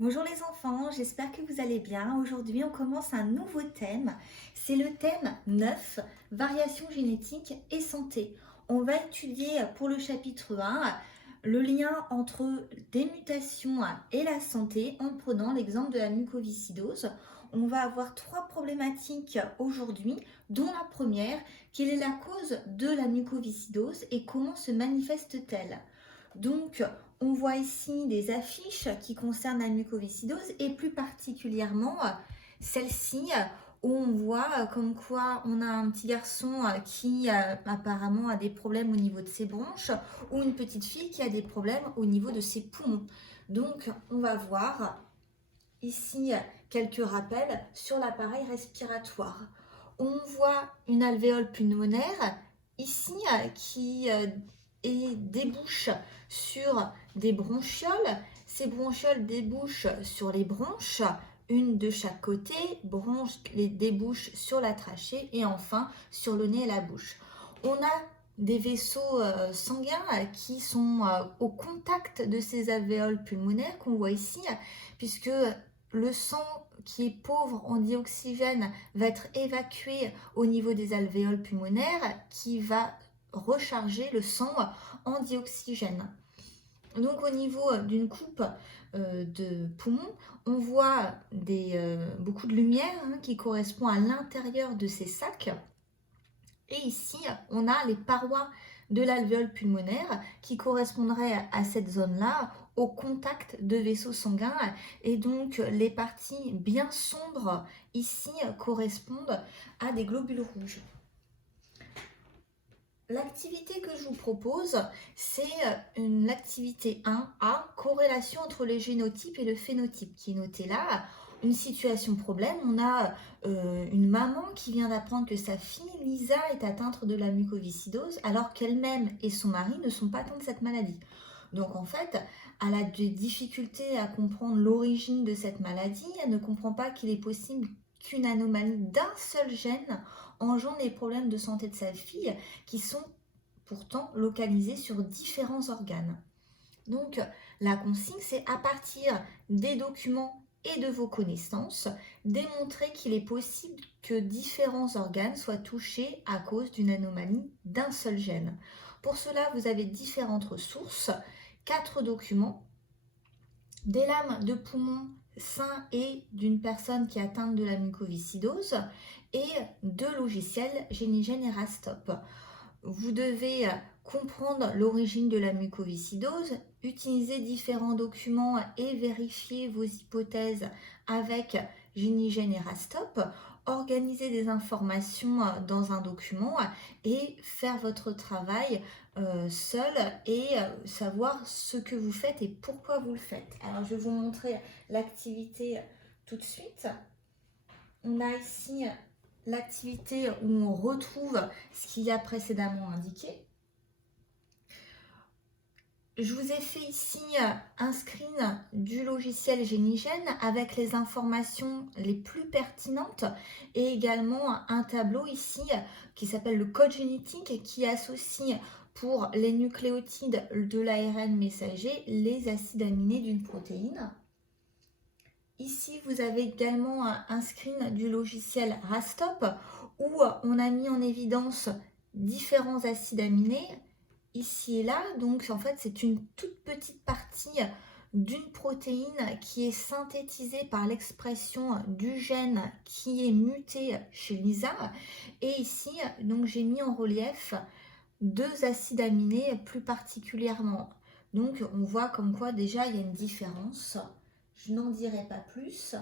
Bonjour les enfants, j'espère que vous allez bien. Aujourd'hui, on commence un nouveau thème. C'est le thème 9, variation génétique et santé. On va étudier pour le chapitre 1 le lien entre des mutations et la santé en prenant l'exemple de la mucoviscidose. On va avoir trois problématiques aujourd'hui, dont la première, quelle est la cause de la mucoviscidose et comment se manifeste-t-elle? Donc, on voit ici des affiches qui concernent la mucoviscidose et plus particulièrement celle-ci où on voit comme quoi on a un petit garçon qui apparemment a des problèmes au niveau de ses bronches ou une petite fille qui a des problèmes au niveau de ses poumons. Donc, on va voir ici quelques rappels sur l'appareil respiratoire. On voit une alvéole pulmonaire ici qui débouche sur des bronchioles. Ces bronchioles débouchent sur les bronches, une de chaque côté, bronches les débouchent sur la trachée et enfin sur le nez et la bouche. On a des vaisseaux sanguins qui sont au contact de ces alvéoles pulmonaires qu'on voit ici, puisque le sang qui est pauvre en dioxygène va être évacué au niveau des alvéoles pulmonaires qui va recharger le sang en dioxygène. Donc au niveau d'une coupe de poumon, on voit beaucoup de lumière qui correspond à l'intérieur de ces sacs. Et ici, on a les parois de l'alvéole pulmonaire qui correspondraient à cette zone-là au contact de vaisseaux sanguins. Et donc, les parties bien sombres ici correspondent à des globules rouges. L'activité que je vous propose, c'est l'activité 1A, corrélation entre les génotypes et le phénotype, qui est notée là. Une situation problème, on a une maman qui vient d'apprendre que sa fille Lisa est atteinte de la mucoviscidose, alors qu'elle-même et son mari ne sont pas atteints de cette maladie. Donc en fait, elle a des difficultés à comprendre l'origine de cette maladie, elle ne comprend pas qu'il est possible qu'une anomalie d'un seul gène engendre les problèmes de santé de sa fille qui sont pourtant localisés sur différents organes. Donc la consigne, c'est à partir des documents et de vos connaissances, démontrer qu'il est possible que différents organes soient touchés à cause d'une anomalie d'un seul gène. Pour cela, vous avez différentes ressources, 4 documents, des lames de poumon sains et d'une personne qui est atteinte de la mucoviscidose et 2 logiciels Génigène et Rastop. Vous devez comprendre l'origine de la mucoviscidose, utiliser différents documents et vérifier vos hypothèses avec Génigène et Rastop, organiser des informations dans un document et faire votre travail seul et savoir ce que vous faites et pourquoi vous le faites. Alors je vais vous montrer l'activité tout de suite. On a ici l'activité où on retrouve ce qu'il y a précédemment indiqué. Je vous ai fait ici un screen du logiciel Génigène avec les informations les plus pertinentes et également un tableau ici qui s'appelle le code génétique qui associe pour les nucléotides de l'ARN messager les acides aminés d'une protéine. Ici, vous avez également un screen du logiciel Rastop où on a mis en évidence différents acides aminés ici et là. Donc, en fait, c'est une toute petite partie d'une protéine qui est synthétisée par l'expression du gène qui est muté chez Lisa. Et ici, donc, j'ai mis en relief 2 acides aminés plus particulièrement. Donc, on voit comme quoi déjà il y a une différence. Je n'en dirai pas plus.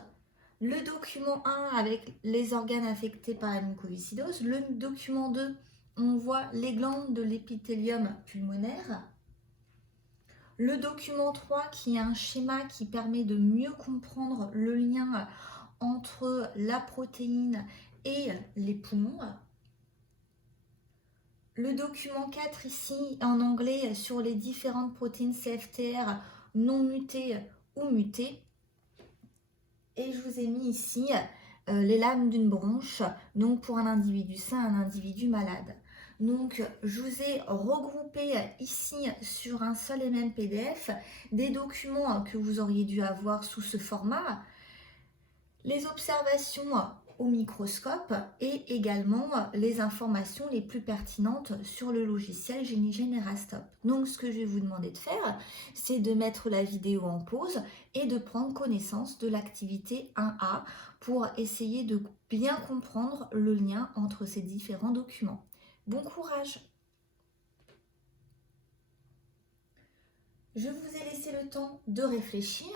Le document 1 avec les organes affectés par la mucoviscidose. Le document 2, on voit les glandes de l'épithélium pulmonaire. Le document 3 qui est un schéma qui permet de mieux comprendre le lien entre la protéine et les poumons. Le document 4 ici en anglais sur les différentes protéines CFTR non mutées ou mutées. Et je vous ai mis ici les lames d'une bronche, donc pour un individu sain, un individu malade. Donc, je vous ai regroupé ici sur un seul et même PDF des documents que vous auriez dû avoir sous ce format, les observations au microscope et également les informations les plus pertinentes sur le logiciel GeniGen et Rastop. Donc, ce que je vais vous demander de faire, c'est de mettre la vidéo en pause et de prendre connaissance de l'activité 1A pour essayer de bien comprendre le lien entre ces différents documents. Bon courage! Je vous ai laissé le temps de réfléchir.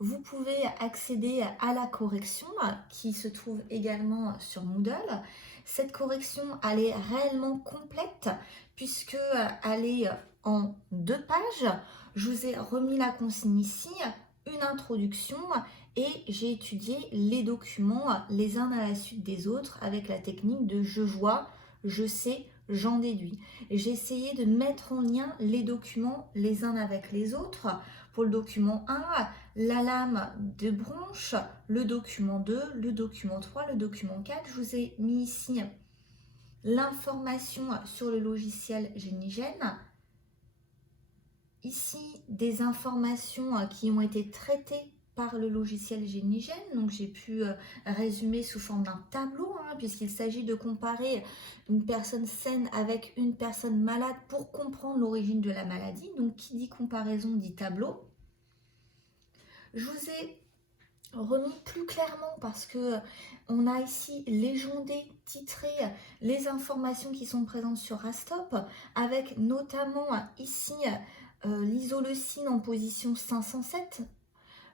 Vous pouvez accéder à la correction qui se trouve également sur Moodle. Cette correction, elle est réellement complète puisqu'elle est en 2 pages. Je vous ai remis la consigne ici, une introduction et j'ai étudié les documents les uns à la suite des autres avec la technique de je vois, je sais, j'en déduis. J'ai essayé de mettre en lien les documents les uns avec les autres. Pour le document 1, la lame de bronche, le document 2, le document 3, le document 4. Je vous ai mis ici l'information sur le logiciel GeniGen. Ici, des informations qui ont été traitées par le logiciel GeniGen. Donc, j'ai pu résumer sous forme d'un tableau, puisqu'il s'agit de comparer une personne saine avec une personne malade pour comprendre l'origine de la maladie. Donc, qui dit comparaison dit tableau. Je vous ai remis plus clairement parce que on a ici légendé, titré les informations qui sont présentes sur Rastop, avec notamment ici l'isoleucine en position 507,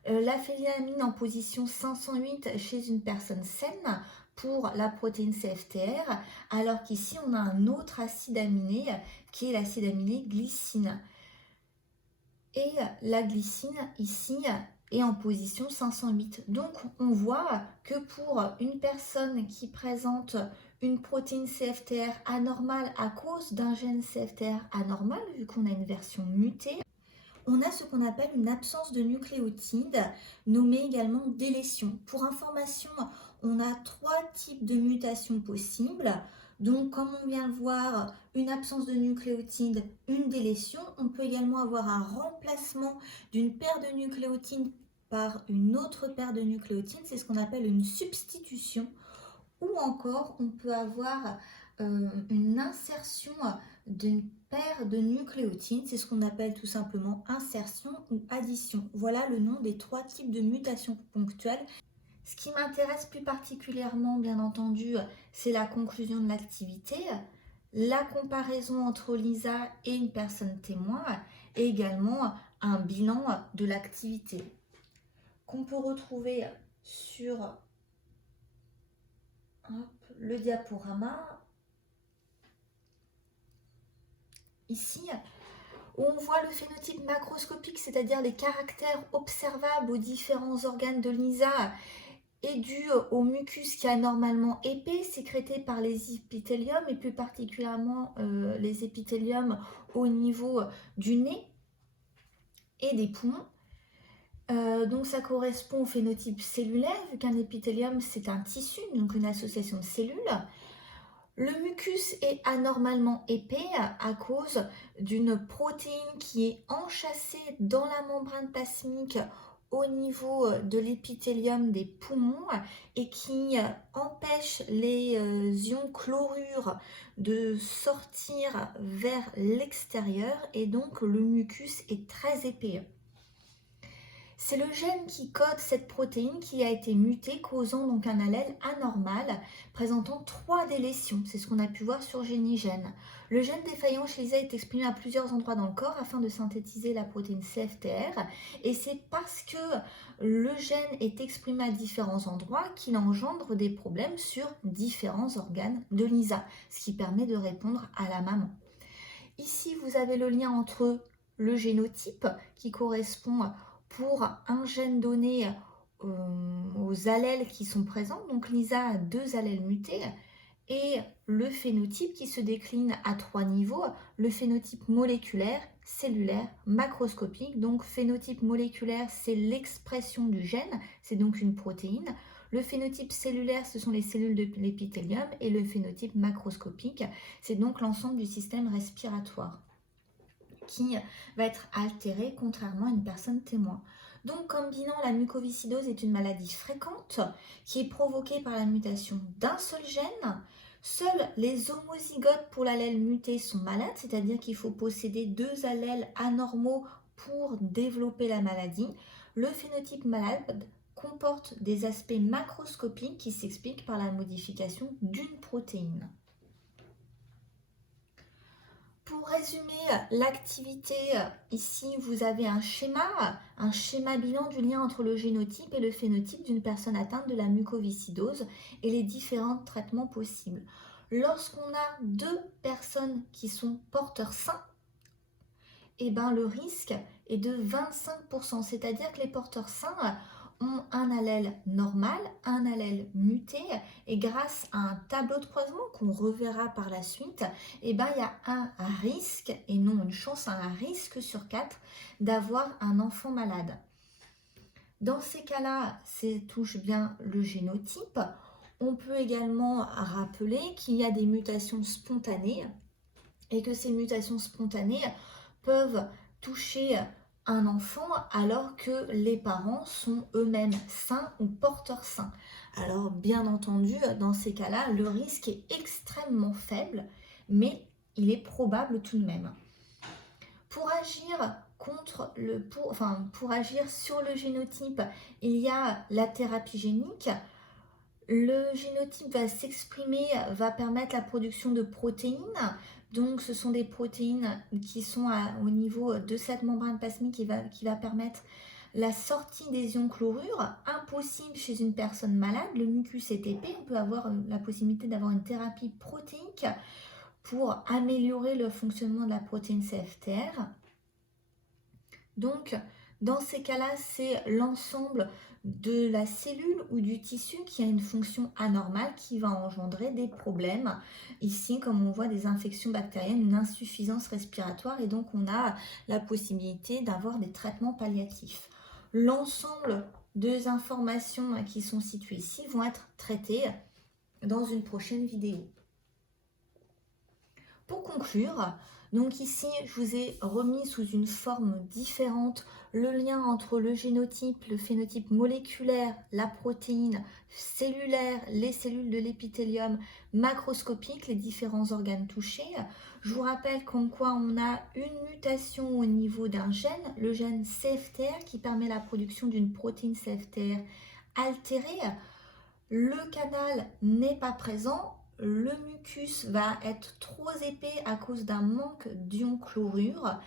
la phénylamine en position 508 chez une personne saine pour la protéine CFTR, alors qu'ici on a un autre acide aminé qui est l'acide aminé glycine. Et la glycine ici est en position 508. Donc on voit que pour une personne qui présente une protéine CFTR anormale à cause d'un gène CFTR anormal, vu qu'on a une version mutée, on a ce qu'on appelle une absence de nucléotides, nommée également délétion. Pour information, on a 3 types de mutations possibles. Donc, comme on vient le voir, une absence de nucléotides, une délétion. On peut également avoir un remplacement d'une paire de nucléotides par une autre paire de nucléotides. C'est ce qu'on appelle une substitution. Ou encore, on peut avoir une insertion d'une paire de nucléotides, c'est ce qu'on appelle tout simplement insertion ou addition. Voilà le nom des 3 types de mutations ponctuelles. Ce qui m'intéresse plus particulièrement, bien entendu, c'est la conclusion de l'activité, la comparaison entre Lisa et une personne témoin, et également un bilan de l'activité qu'on peut retrouver sur le diaporama. Ici, où on voit le phénotype macroscopique, c'est-à-dire les caractères observables aux différents organes de Lisa, est dû au mucus qui est anormalement épais, sécrété par les épithéliums, et plus particulièrement les épithéliums au niveau du nez et des poumons. Donc ça correspond au phénotype cellulaire, vu qu'un épithélium c'est un tissu, donc une association de cellules. Le mucus est anormalement épais à cause d'une protéine qui est enchâssée dans la membrane plasmique au niveau de l'épithélium des poumons et qui empêche les ions chlorure de sortir vers l'extérieur, et donc le mucus est très épais. C'est le gène qui code cette protéine qui a été mutée, causant donc un allèle anormal présentant 3 délétions. C'est ce qu'on a pu voir sur GeniGen. Le gène défaillant chez Lisa est exprimé à plusieurs endroits dans le corps afin de synthétiser la protéine CFTR. Et c'est parce que le gène est exprimé à différents endroits qu'il engendre des problèmes sur différents organes de Lisa, ce qui permet de répondre à la maman. Ici, vous avez le lien entre le génotype qui correspond pour un gène donné aux allèles qui sont présents. Donc Lisa a 2 allèles mutés, et le phénotype qui se décline à 3 niveaux, le phénotype moléculaire, cellulaire, macroscopique. Donc phénotype moléculaire, c'est l'expression du gène, c'est donc une protéine. Le phénotype cellulaire, ce sont les cellules de l'épithélium, et le phénotype macroscopique, c'est donc l'ensemble du système respiratoire qui va être altéré contrairement à une personne témoin. Donc, comme bilan, la mucoviscidose est une maladie fréquente qui est provoquée par la mutation d'un seul gène. Seuls les homozygotes pour l'allèle muté sont malades, c'est-à-dire qu'il faut posséder 2 allèles anormaux pour développer la maladie. Le phénotype malade comporte des aspects macroscopiques qui s'expliquent par la modification d'une protéine. Pour résumer l'activité, ici vous avez un schéma bilan du lien entre le génotype et le phénotype d'une personne atteinte de la mucoviscidose et les différents traitements possibles. Lorsqu'on a 2 personnes qui sont porteurs sains, eh ben, le risque est de 25%, c'est-à-dire que les porteurs sains ont un allèle normal, un allèle muté, et grâce à un tableau de croisement qu'on reverra par la suite, eh ben, il y a un risque, et non une chance, un risque sur 4 d'avoir un enfant malade. Dans ces cas-là, ça touche bien le génotype. On peut également rappeler qu'il y a des mutations spontanées, et que ces mutations spontanées peuvent toucher un enfant alors que les parents sont eux-mêmes sains ou porteurs sains. Alors bien entendu, dans ces cas-là, le risque est extrêmement faible, mais il est probable tout de même. Pour agir pour agir sur le génotype, il y a la thérapie génique. Le génotype va s'exprimer, va permettre la production de protéines. Donc, ce sont des protéines qui sont au niveau de cette membrane plasmique qui va permettre la sortie des ions chlorure. Impossible chez une personne malade, le mucus est épais. On peut avoir la possibilité d'avoir une thérapie protéique pour améliorer le fonctionnement de la protéine CFTR. Donc, dans ces cas-là, c'est l'ensemble de la cellule ou du tissu qui a une fonction anormale qui va engendrer des problèmes. Ici, comme on voit, des infections bactériennes, une insuffisance respiratoire, et donc on a la possibilité d'avoir des traitements palliatifs. L'ensemble des informations qui sont situées ici vont être traitées dans une prochaine vidéo. Pour conclure, donc ici, je vous ai remis sous une forme différente le lien entre le génotype, le phénotype moléculaire, la protéine cellulaire, les cellules de l'épithélium macroscopique, les différents organes touchés. Je vous rappelle comme quoi on a une mutation au niveau d'un gène, le gène CFTR, qui permet la production d'une protéine CFTR altérée. Le canal n'est pas présent. Le mucus va être trop épais à cause d'un manque d'ion chlorure.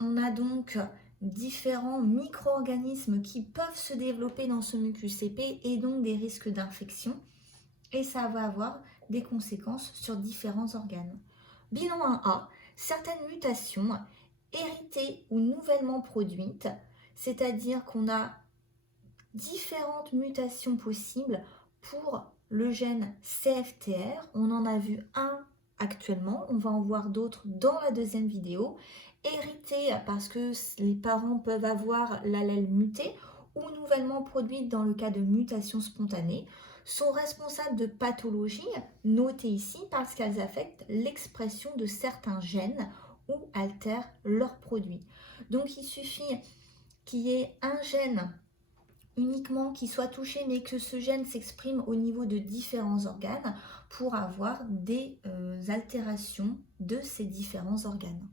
On a donc différents micro-organismes qui peuvent se développer dans ce mucus épais et donc des risques d'infection. Et ça va avoir des conséquences sur différents organes. Bilan 1A, certaines mutations héritées ou nouvellement produites, c'est-à-dire qu'on a différentes mutations possibles pour le gène CFTR. On en a vu un actuellement, on va en voir d'autres dans la deuxième vidéo. Hérité parce que les parents peuvent avoir l'allèle muté ou nouvellement produite dans le cas de mutation spontanée, sont responsables de pathologies notées ici parce qu'elles affectent l'expression de certains gènes ou altèrent leurs produits. Donc il suffit qu'il y ait un gène uniquement qui soit touché, mais que ce gène s'exprime au niveau de différents organes pour avoir des altérations de ces différents organes.